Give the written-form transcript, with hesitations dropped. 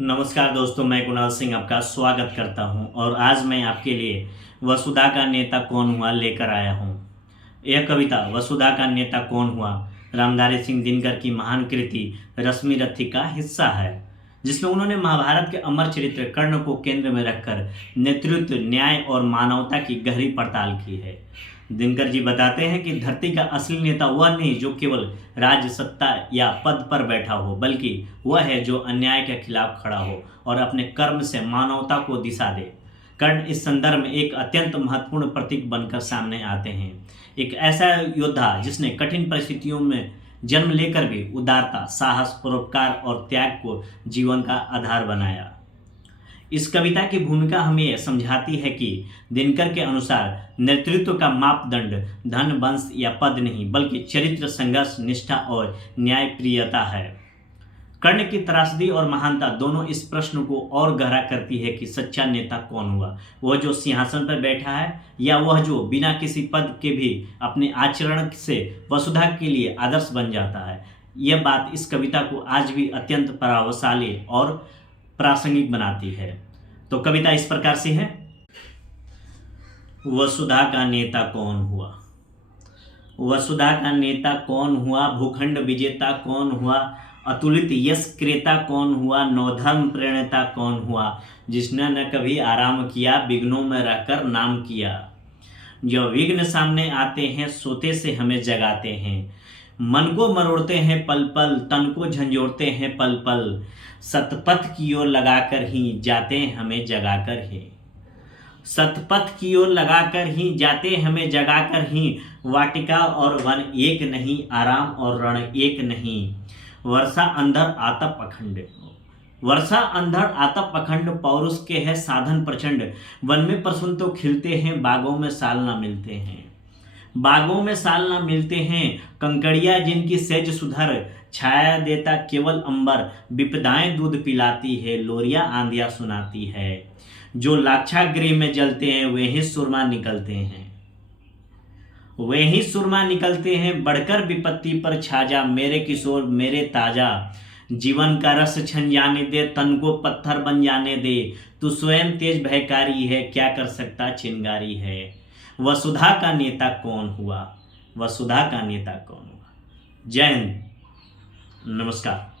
नमस्कार दोस्तों, मैं कुणाल सिंह आपका स्वागत करता हूं और आज मैं आपके लिए वसुधा का नेता कौन हुआ लेकर आया हूं। यह कविता वसुधा का नेता कौन हुआ रामधारी सिंह दिनकर की महान कृति रश्मि रथी का हिस्सा है, जिसमें उन्होंने महाभारत के अमर चरित्र कर्ण को केंद्र में रखकर नेतृत्व, न्याय और मानवता की गहरी पड़ताल की है। दिनकर जी बताते हैं कि धरती का असली नेता वह नहीं जो केवल राज्य, सत्ता या पद पर बैठा हो, बल्कि वह है जो अन्याय के खिलाफ खड़ा हो और अपने कर्म से मानवता को दिशा दे। कर्ण इस संदर्भ में एक अत्यंत महत्वपूर्ण प्रतीक बनकर सामने आते हैं। एक ऐसा योद्धा जिसने कठिन परिस्थितियों में जन्म लेकर भी उदारता, साहस, परोपकार और त्याग को जीवन का आधार बनाया। इस कविता की भूमिका हमें यह समझाती है कि दिनकर के अनुसार नेतृत्व का मापदंड धन, वंश या पद नहीं, बल्कि चरित्र, संघर्ष, निष्ठा और न्यायप्रियता है। कर्ण की त्रासदी और महानता दोनों इस प्रश्न को और गहरा करती है कि सच्चा नेता कौन हुआ, वह जो सिंहासन पर बैठा है या वह जो बिना किसी पद के भी अपने आचरण से वसुधा के लिए आदर्श बन जाता है। यह बात इस कविता को आज भी अत्यंत प्रभावशाली और प्रासंगिक बनाती है। तो कविता इस प्रकार से है। वसुधा का नेता कौन हुआ। वसुधा का नेता कौन हुआ, भूखंड विजेता कौन हुआ, अतुलित यश क्रेता कौन हुआ, नवधर्म प्रणेता कौन हुआ, जिसने न कभी आराम किया, विघ्नों में रहकर नाम किया। जो विघ्न सामने आते हैं, सोते से हमें जगाते हैं, मन को मरोड़ते हैं पल पल, तन को झंझोड़ते हैं पल पल, सतपथ की ओर लगाकर ही जाते हमें जगाकर ही। सतपथ की ओर लगाकर ही जाते हमें जगाकर ही, वाटिका और वन एक नहीं, आराम और रण एक नहीं, वर्षा अंधर आतप अखंड। वर्षा अंधर आतप अखंड, पौरुष के है साधन प्रचंड, वन में प्रसून तो खिलते हैं, बागों में साल ना मिलते हैं। बागों में साल ना मिलते हैं, कंकड़िया जिनकी सेज सुधर, छाया देता केवल अंबर, विपदाएं दूध पिलाती है, लोरिया आंधिया सुनाती है। जो लाक्षागृह में जलते हैं वे ही सुरमा निकलते हैं, वे ही सुरमा निकलते हैं, बढ़कर विपत्ति पर छा जा मेरे किशोर मेरे ताजा, जीवन का रस छन जाने दे, तन को पत्थर बन जाने दे, तू स्वयं तेज भयकारी है, क्या कर सकता चिंगारी है। वसुधा का नेता कौन हुआ, वसुधा का नेता कौन हुआ। जय हिंद, नमस्कार।